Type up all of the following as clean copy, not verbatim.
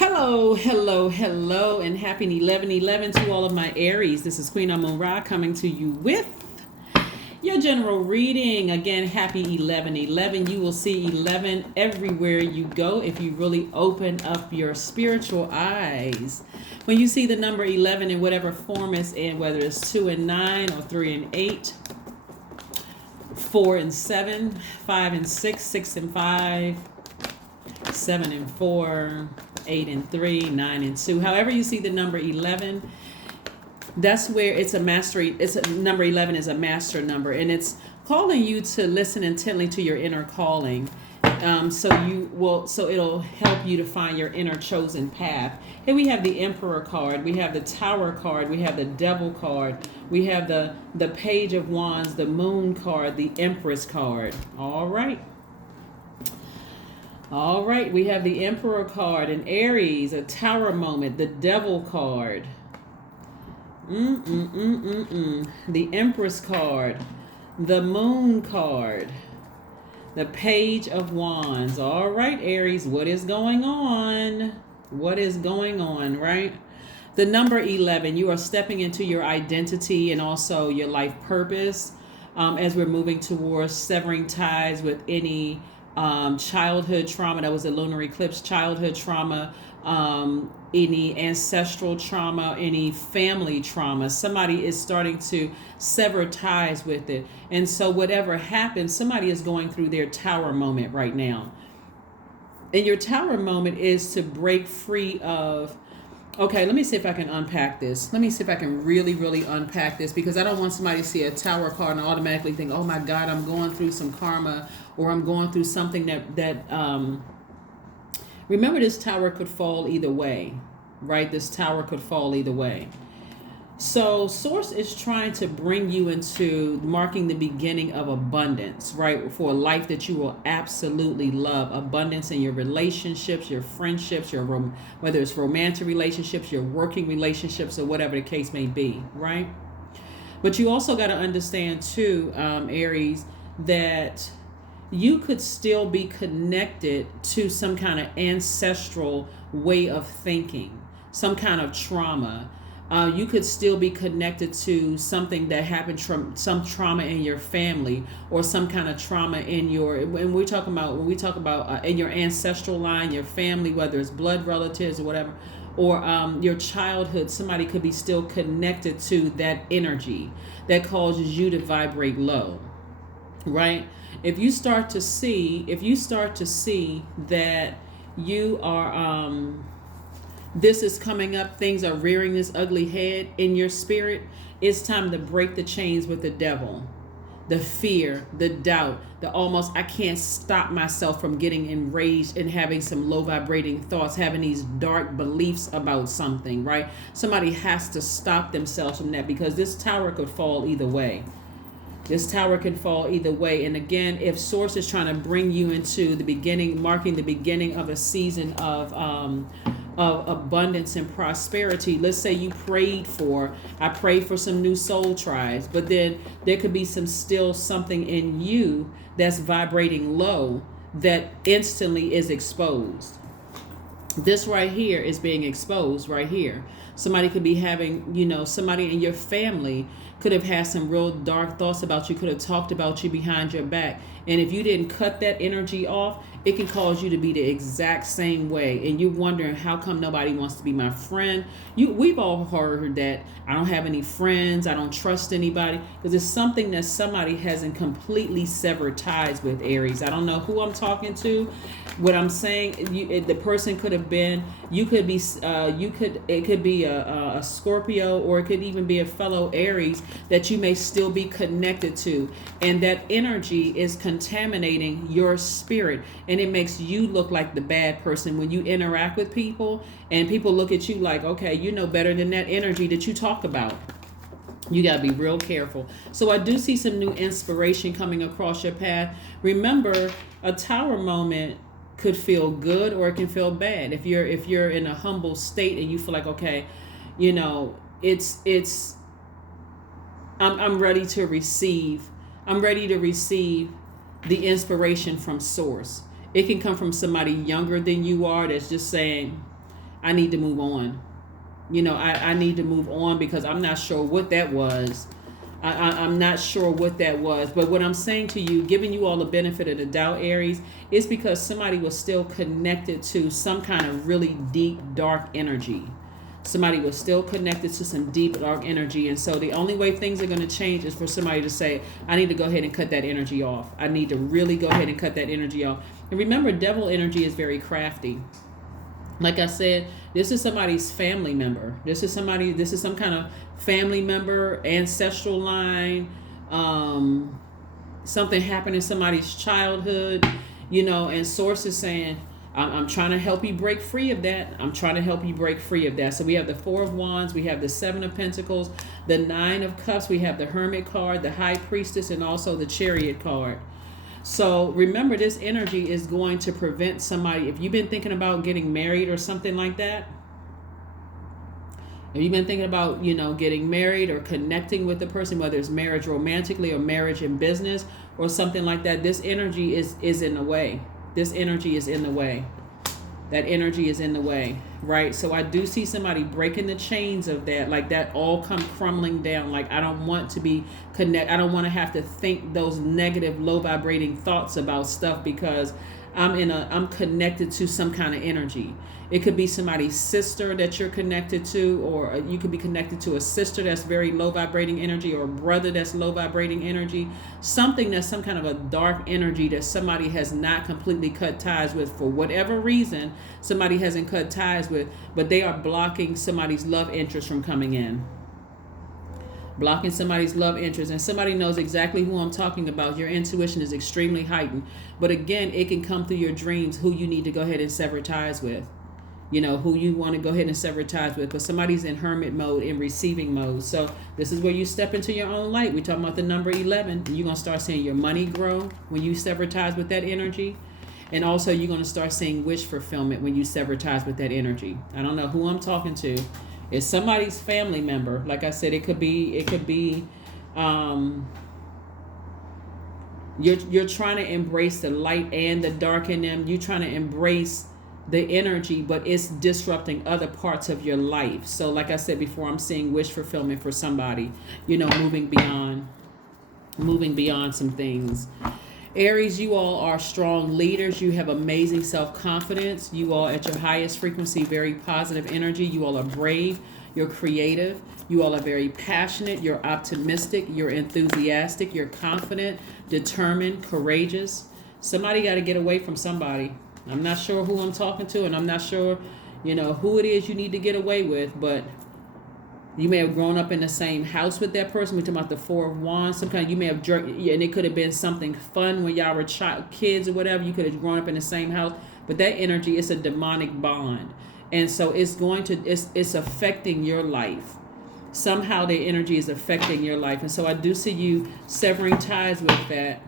Hello, hello, hello, and happy 11/11 to all of my Aries. This is Queen Amun Ra coming to you with your general reading. Again, happy 11/11. You will see 11 everywhere you go if you really open up your spiritual eyes. When you see the number 11 in whatever form it's in, whether it's 2 and 9 or 3 and 8, 4 and 7, 5 and 6, 6 and 5, 7 and 4, 8 and 3, 9 and 2. However you see the number 11, that's where it's a mastery. Number 11 is a master number, and it's calling you to listen intently to your inner calling. So it'll help you to find your inner chosen path. Here we have the Emperor card, we have the Tower card, we have the Devil card, we have the Page of Wands, the Moon card, the Empress card. All right, we have the Emperor card, an Aries, a Tower moment, the Devil card. The Empress card, the Moon card, the Page of Wands. All right, Aries, what is going on? What is going on, right? The number 11, you are stepping into your identity and also your life purpose as we're moving towards severing ties with any childhood trauma. That was a lunar eclipse. Childhood trauma, any ancestral trauma, any family trauma. Somebody is starting to sever ties with it. And so whatever happens, somebody is going through their tower moment right now. And your tower moment is to break free of, okay, let me see if I can unpack this. Let me see if I can really, really unpack this, because I don't want somebody to see a Tower card and automatically think, oh my God, I'm going through some karma, or I'm going through something that remember, this tower could fall either way, right? This tower could fall either way. So Source is trying to bring you into marking the beginning of abundance, right? For a life that you will absolutely love. Abundance in your relationships, your friendships, whether it's romantic relationships, your working relationships, or whatever the case may be, right? But you also got to understand too, Aries, that you could still be connected to some kind of ancestral way of thinking, some kind of trauma. You could still be connected to something that happened from some trauma in your family, or some kind of trauma in your, when we talk about in your ancestral line, your family, whether it's blood relatives or whatever, or your childhood. Somebody could be still connected to that energy that causes you to vibrate low, right? If you start to see that you are this is coming up, things are rearing this ugly head in your spirit, it's time to break the chains with the devil. The fear, the doubt, the almost, I can't stop myself from getting enraged and having some low vibrating thoughts, having these dark beliefs about something, right? Somebody has to stop themselves from that, because this tower could fall either way. This tower can fall either way. And again, if Source is trying to bring you into the beginning, marking the beginning of a season of abundance and prosperity. Let's say you I prayed for some new soul tribes, but then there could be still something in you that's vibrating low that instantly is exposed. This right here is being exposed right here. Somebody could be having, somebody in your family could have had some real dark thoughts about you, could have talked about you behind your back. And if you didn't cut that energy off, it can cause you to be the exact same way. And you're wondering, how come nobody wants to be my friend? We've all heard that, I don't have any friends, I don't trust anybody, because it's something that somebody hasn't completely severed ties with, Aries. I don't know who I'm talking to. What I'm saying, the person could have been, it could be a Scorpio, or it could even be a fellow Aries that you may still be connected to. And that energy is contaminating your spirit. And it makes you look like the bad person when you interact with people, and people look at you like, okay, you know better than that energy that you talk about. You got to be real careful. So I do see some new inspiration coming across your path. Remember, a tower moment could feel good, or it can feel bad. If you're in a humble state and you feel like, okay, I'm ready to receive the inspiration from Source. It can come from somebody younger than you are that's just saying, I need to move on. I need to move on because I'm not sure what that was. I'm not sure what that was. But what I'm saying to you, giving you all the benefit of the doubt, Aries, is because somebody was still connected to some kind of really deep, dark energy. Somebody was still connected to some deep, dark energy. And so the only way things are going to change is for somebody to say, I need to go ahead and cut that energy off. I need to really go ahead and cut that energy off. And remember, devil energy is very crafty. Like I said, this is somebody's family member. This is some kind of family member, ancestral line. Something happened in somebody's childhood, and source is saying, I'm trying to help you break free of that. I'm trying to help you break free of that. So we have the Four of Wands, we have the Seven of Pentacles, the Nine of Cups, we have the Hermit card, the High Priestess, and also the Chariot card. So remember, this energy is going to prevent somebody, if you've been thinking about getting married or something like that, if you've been thinking about, getting married or connecting with the person, whether it's marriage romantically or marriage in business or something like that, this energy is in the way. This energy is in the way. That energy is in the way, right? So I do see somebody breaking the chains of that, like that all come crumbling down. Like, I don't want to be I don't want to have to think those negative, low vibrating thoughts about stuff because I'm connected to some kind of energy. It could be somebody's sister that you're connected to, or you could be connected to a sister that's very low vibrating energy, or a brother that's low vibrating energy. Something that's some kind of a dark energy that somebody has not completely cut ties with for whatever reason. Somebody hasn't cut ties with, but they are blocking somebody's love interest from coming in. Blocking somebody's love interest, and somebody knows exactly who I'm talking about. Your intuition is extremely heightened, but again, it can come through your dreams who you need to go ahead and sever ties with, who you want to go ahead and sever ties with. But somebody's in hermit mode, in receiving mode. So this is where you step into your own light. We're talking about the number 11. You're going to start seeing your money grow when you sever ties with that energy. And also you're going to start seeing wish fulfillment when you sever ties with that energy. I don't know who I'm talking to. It's somebody's family member. Like I said, it could be you're trying to embrace the light and the dark in them. You're trying to embrace the energy, but it's disrupting other parts of your life. So like I said before, I'm seeing wish fulfillment for somebody, moving beyond some things. Aries, you all are strong leaders. You have amazing self-confidence. You all at your highest frequency, very positive energy. You all are brave. You're creative. You all are very passionate. You're optimistic. You're enthusiastic. You're confident, determined, courageous. Somebody got to get away from somebody. I'm not sure who I'm talking to, and I'm not sure, who it is you need to get away with, but you may have grown up in the same house with that person. We're talking about the Four of Wands. You may have jerked, and it could have been something fun when y'all were kids or whatever. You could have grown up in the same house, but that energy is a demonic bond, and so it's affecting your life. Somehow the energy is affecting your life, and so I do see you severing ties with that,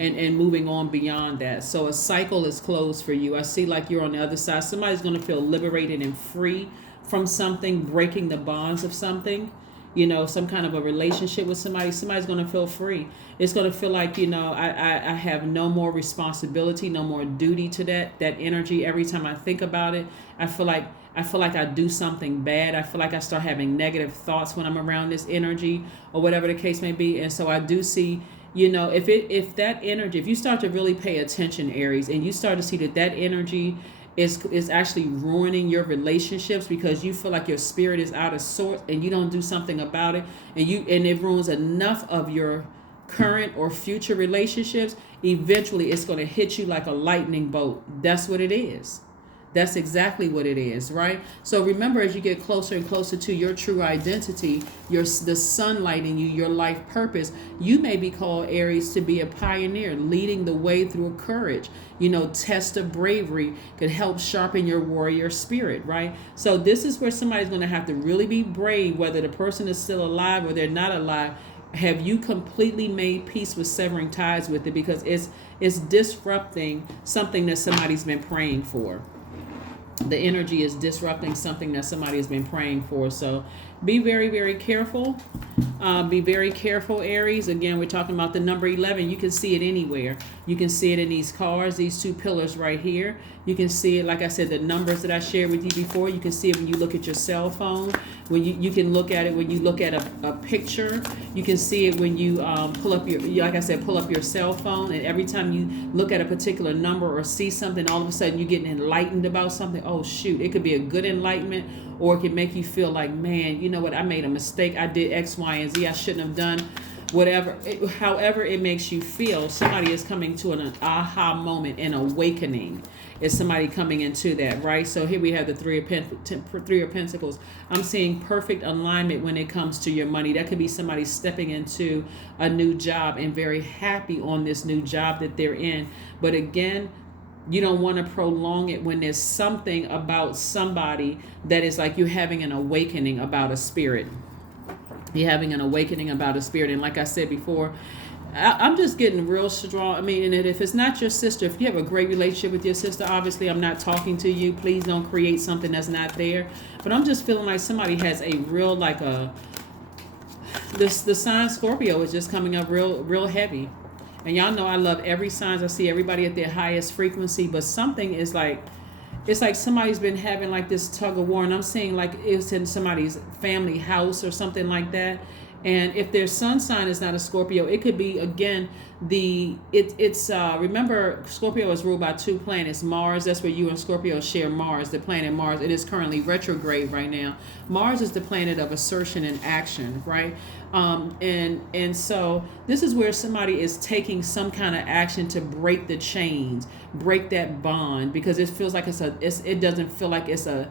and moving on beyond that. So a cycle is closed for you. I see like you're on the other side. Somebody's going to feel liberated and free from something, breaking the bonds of something, some kind of a relationship with somebody. Somebody's going to feel free. It's going to feel like, I have no more responsibility, no more duty to that energy. Every time I think about it, I feel like I do something bad. I feel like I start having negative thoughts when I'm around this energy or whatever the case may be. And so I do see, if that energy, if you start to really pay attention, Aries, and you start to see that energy is actually ruining your relationships because you feel like your spirit is out of sorts and you don't do something about it, and it ruins enough of your current or future relationships, eventually it's going to hit you like a lightning bolt. That's what it is. That's exactly what it is, right? So remember, as you get closer and closer to your true identity, the sunlight in you, your life purpose, you may be called, Aries, to be a pioneer, leading the way through courage. Test of bravery could help sharpen your warrior spirit, right? So this is where somebody's going to have to really be brave, whether the person is still alive or they're not alive. Have you completely made peace with severing ties with it? Because it's disrupting something that somebody's been praying for. The energy is disrupting something that somebody has been praying for. So Be very, very careful. Be very careful, Aries. Again, we're talking about the number 11. You can see it anywhere. You can see it in these cards, these two pillars right here. You can see it, like I said, the numbers that I shared with you before. You can see it when you look at your cell phone. When you can look at it when you look at a picture. You can see it when you pull up like I said, pull up your cell phone. And every time you look at a particular number or see something, all of a sudden you're getting enlightened about something. Oh, shoot. It could be a good enlightenment, or it can make you feel like, man, you know what? I made a mistake. I did X, Y, and Z. I shouldn't have done whatever. However it makes you feel, somebody is coming to an aha moment, an awakening. Is somebody coming into that, right? So here we have the Three of Pentacles. I'm seeing perfect alignment when it comes to your money. That could be somebody stepping into a new job and very happy on this new job that they're in. But again, you don't want to prolong it when there's something about somebody that is like you're having an awakening about a spirit. You're having an awakening about a spirit. And like I said before, I'm just getting real strong. I mean, and if it's not your sister, if you have a great relationship with your sister, obviously I'm not talking to you. Please don't create something that's not there. But I'm just feeling like somebody has a real, like the sign Scorpio is just coming up real heavy. And y'all know I love every sign. I see everybody at their highest frequency, but something is like, it's like somebody's been having like this tug of war, and I'm seeing like it's in somebody's family house or something like that. And if their sun sign is not a Scorpio, it could be, again, remember, Scorpio is ruled by two planets. Mars, that's where you and Scorpio share Mars, the planet Mars. It is currently retrograde right now. Mars is the planet of assertion and action, right? And so this is where somebody is taking some kind of action to break the chains, break that bond, because it feels like it doesn't feel like it's a.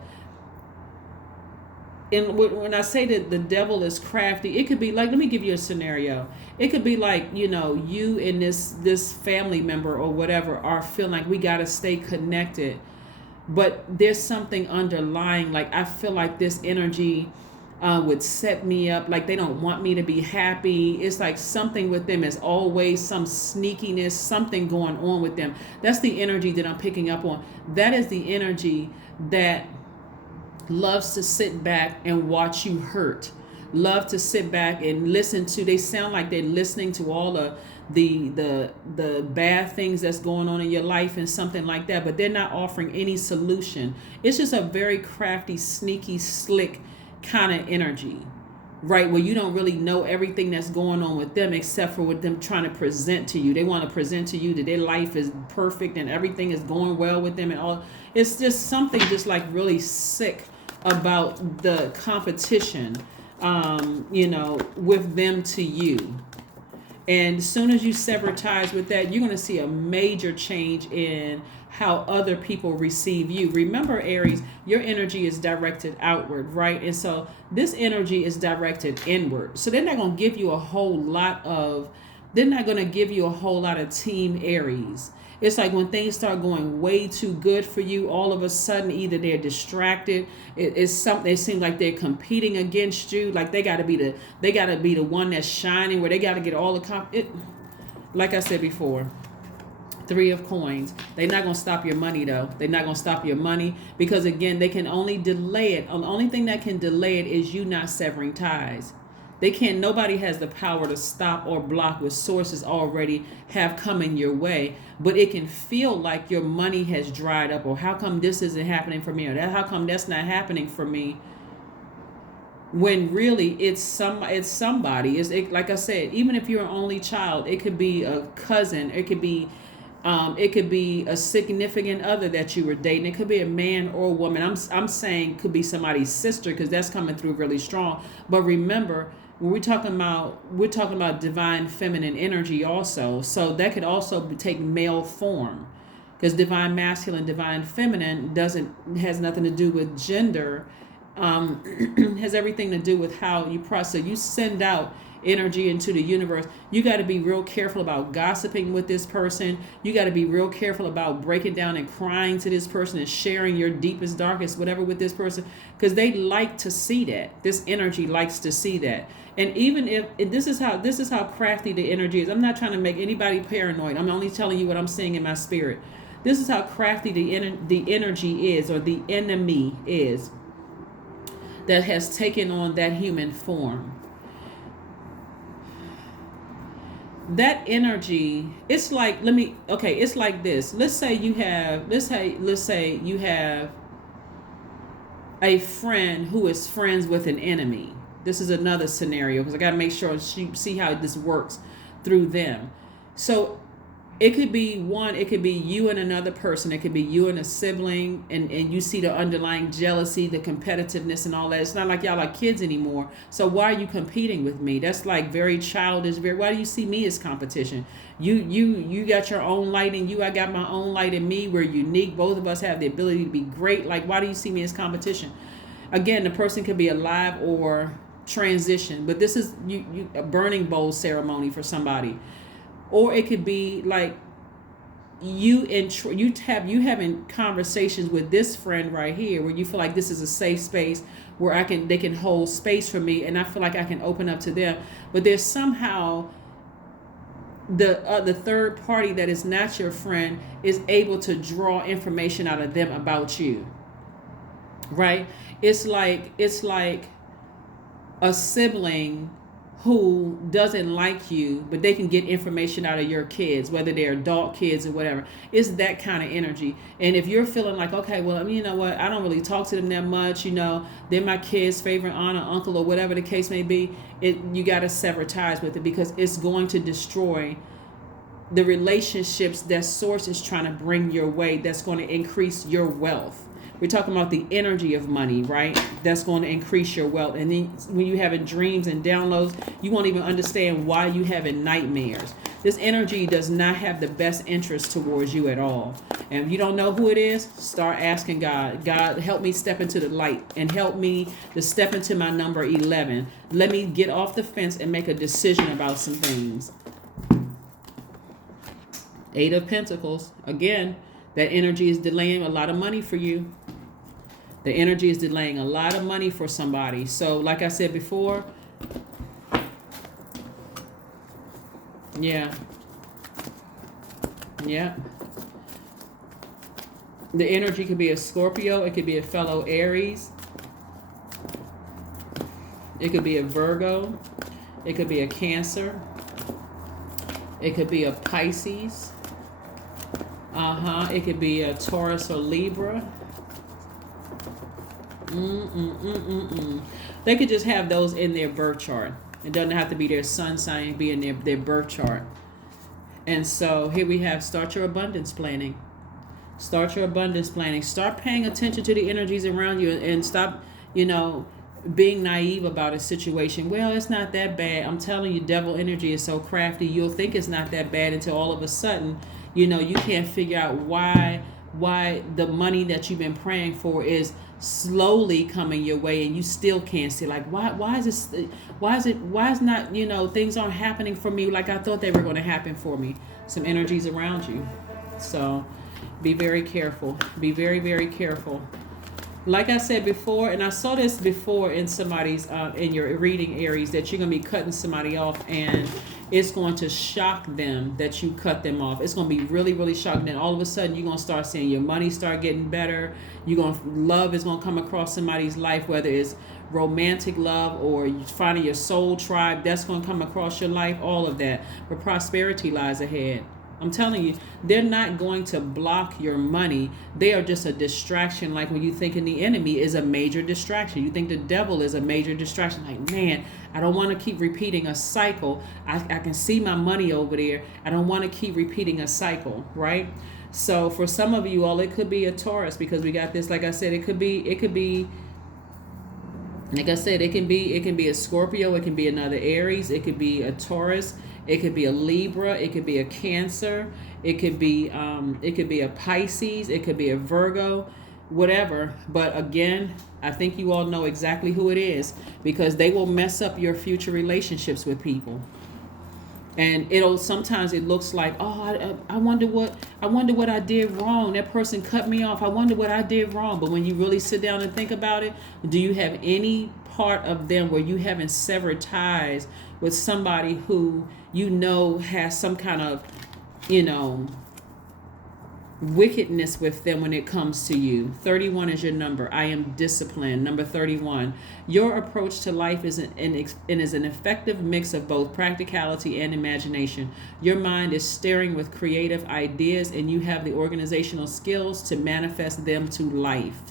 And when I say that the devil is crafty, it could be like, let me give you a scenario. It could be like, you and this family member or whatever are feeling like we got to stay connected. But there's something underlying. Like, I feel like this energy would set me up. Like, they don't want me to be happy. It's like something with them is always some sneakiness, something going on with them. That's the energy that I'm picking up on. That is the energy that loves to sit back and watch you hurt, love to sit back and listen to, they sound like they're listening to all the bad things that's going on in your life and something like that, but they're not offering any solution. It's just a very crafty, sneaky, slick kind of energy, right? Where you don't really know everything that's going on with them, except for with them trying to present to you. They want to present to you that their life is perfect and everything is going well with them and all. It's just something just like really sick about the competition, with them to you. And as soon as you sever ties with that, you're going to see a major change in how other people receive you. Remember, Aries, your energy is directed outward, right? And so this energy is directed inward. So they're not going to give you a whole lot of team Aries. It's like when things start going way too good for you, all of a sudden either they're distracted, it's something, it seems like they're competing against you, like they got to be the one that's shining, where they got to get all the like I said before, Three of Coins. They're not going to stop your money though. They're not going to stop your money, because again, they can only delay it. The only thing that can delay it is you not severing ties. Nobody has the power to stop or block what sources already have coming your way. But it can feel like your money has dried up, or how come this isn't happening for me, or how come that's not happening for me, when really it's somebody. Like I said, even if you're an only child, it could be a cousin, it could be a significant other that you were dating. It could be a man or a woman. I'm saying could be somebody's sister, because that's coming through really strong. But remember, when we're talking about divine feminine energy also. So that could also take male form, because divine masculine, divine feminine has nothing to do with gender. Has everything to do with how you process. So you send out energy into the universe. You got to be real careful about gossiping with this person. You got to be real careful about breaking down and crying to this person and sharing your deepest, darkest, whatever with this person, because they like to see that. This energy likes to see that. And even if this is how crafty the energy is. I'm not trying to make anybody paranoid. I'm only telling you what I'm seeing in my spirit. This is how crafty the energy is, or the enemy is. that has taken on that human form. That energy, it's like, it's like this. Let's say you have a friend who is friends with an enemy. This is another scenario because I got to make sure you see how this works through them. So it could be you and another person. It could be you and a sibling, and you see the underlying jealousy, the competitiveness and all that. It's not like y'all are kids anymore. So why are you competing with me? That's like very childish. Why do you see me as competition? You got your own light in you. I got my own light in me. We're unique. Both of us have the ability to be great. Like, why do you see me as competition? Again, the person could be alive or transition, but this is a burning bowl ceremony for somebody. Or it could be like you having conversations with this friend right here, where you feel like this is a safe space where they can hold space for me, and I feel like I can open up to them. But there's somehow the third party that is not your friend is able to draw information out of them about you, right? It's like a sibling who doesn't like you, but they can get information out of your kids, whether they're adult kids or whatever. It's that kind of energy. And if you're feeling like, okay, well, you know what, I don't really talk to them that much, they're my kids' favorite aunt or uncle or whatever the case may be, you got to sever ties with it, because it's going to destroy the relationships that source is trying to bring your way, that's going to increase your wealth. We're talking about the energy of money, right? That's going to increase your wealth. And then when you're having dreams and downloads, you won't even understand why you're having nightmares. This energy does not have the best interest towards you at all. And if you don't know who it is, start asking God. God, help me step into the light, and help me to step into my number 11. Let me get off the fence and make a decision about some things. 8 of Pentacles. Again, that energy is delaying a lot of money for you. The energy is delaying a lot of money for somebody. So like I said before, yeah. The energy could be a Scorpio. It could be a fellow Aries. It could be a Virgo. It could be a Cancer. It could be a Pisces. It could be a Taurus or Libra. They could just have those in their birth chart. It doesn't have to be their sun sign, be in their birth chart. And so here we have, start your abundance planning. Start your abundance planning. Start paying attention to the energies around you, and stop, being naive about a situation. Well, it's not that bad. I'm telling you, devil energy is so crafty. You'll think it's not that bad until all of a sudden, you can't figure out why the money that you've been praying for is slowly coming your way, and you still can't see, like, why is not, things aren't happening for me like I thought they were going to happen for me. Some energies around you. So be very careful. Be very, very careful. Like I said before, and I saw this before in somebody's, in your reading, Aries, that you're going to be cutting somebody off, and it's going to shock them that you cut them off. It's going to be really, really shocking. Then all of a sudden, you're going to start seeing your money start getting better. Love is going to come across somebody's life, whether it's romantic love or finding your soul tribe. That's going to come across your life, all of that. But prosperity lies ahead. I'm telling you, they're not going to block your money. They are just a distraction. Like when you thinking the enemy is a major distraction. You think the devil is a major distraction. Like, man, I don't want to keep repeating a cycle. I can see my money over there. I don't want to keep repeating a cycle, right? So for some of you all, it could be a Taurus, because we got this, like I said, it could be, like I said, it can be a Scorpio. It can be another Aries. It could be a Taurus. It could be a Libra. It could be a Cancer. It could be a Pisces. It could be a Virgo, whatever. But again, I think you all know exactly who it is, because they will mess up your future relationships with people. And sometimes it looks like, oh, I wonder what I did wrong. That person cut me off. I wonder what I did wrong. But when you really sit down and think about it, do you have any part of them where you haven't severed ties with somebody who has some kind of, wickedness with them when it comes to you. 31 is your number. I am disciplined. Number 31. Your approach to life is an effective mix of both practicality and imagination. Your mind is staring with creative ideas, and you have the organizational skills to manifest them to life.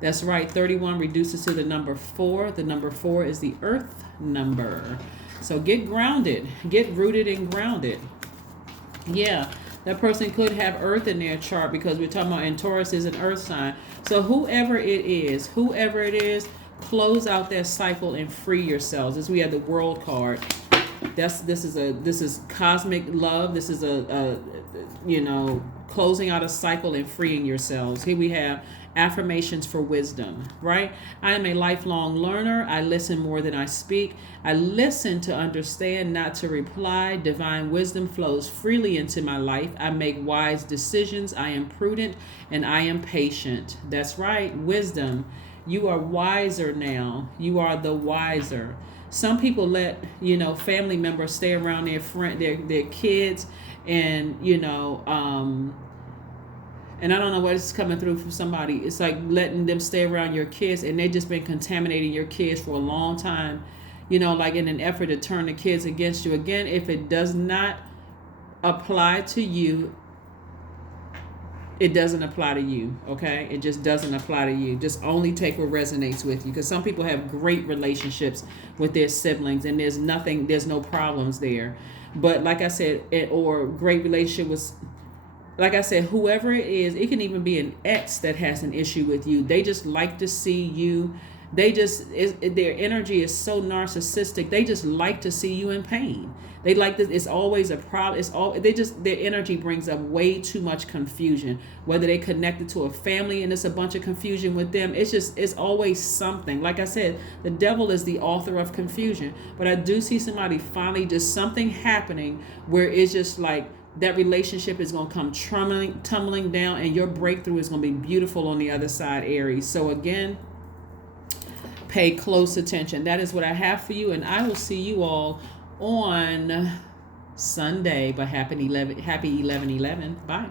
That's right. 31 reduces to the number 4. The number 4 is the earth number. So get grounded. Get rooted and grounded. Yeah. That person could have earth in their chart because we're talking about, and Taurus is an earth sign. So whoever it is, close out that cycle and free yourselves. As we have the World card. This is cosmic love. This is a closing out a cycle and freeing yourselves. Here we have affirmations for wisdom, right? I am a lifelong learner. I listen more than I speak. I listen to understand, not to reply. Divine wisdom flows freely into my life. I make wise decisions. I am prudent and I am patient. That's right. Wisdom. You are wiser now. You are the wiser. Some people let, family members stay around their kids, and, and I don't know what is coming through from somebody. It's like letting them stay around your kids, and they've just been contaminating your kids for a long time, like in an effort to turn the kids against you. Again, if it does not apply to you, it doesn't apply to you, okay? It just doesn't apply to you. Just only take what resonates with you, because some people have great relationships with their siblings, and there's no problems there. But like I said, or great relationship with, like I said, whoever it is, it can even be an ex that has an issue with you. They just like to see you. Their energy is so narcissistic. They just like to see you in pain. They like this. It's always a problem. Their energy brings up way too much confusion. Whether they connected to a family and it's a bunch of confusion with them, it's always something. Like I said, the devil is the author of confusion. But I do see somebody finally, just something happening where it's just like that relationship is going to come tumbling down, and your breakthrough is going to be beautiful on the other side, Aries. So again, pay close attention. That is what I have for you, and I will see you all on Sunday. But happy 11/11. Bye.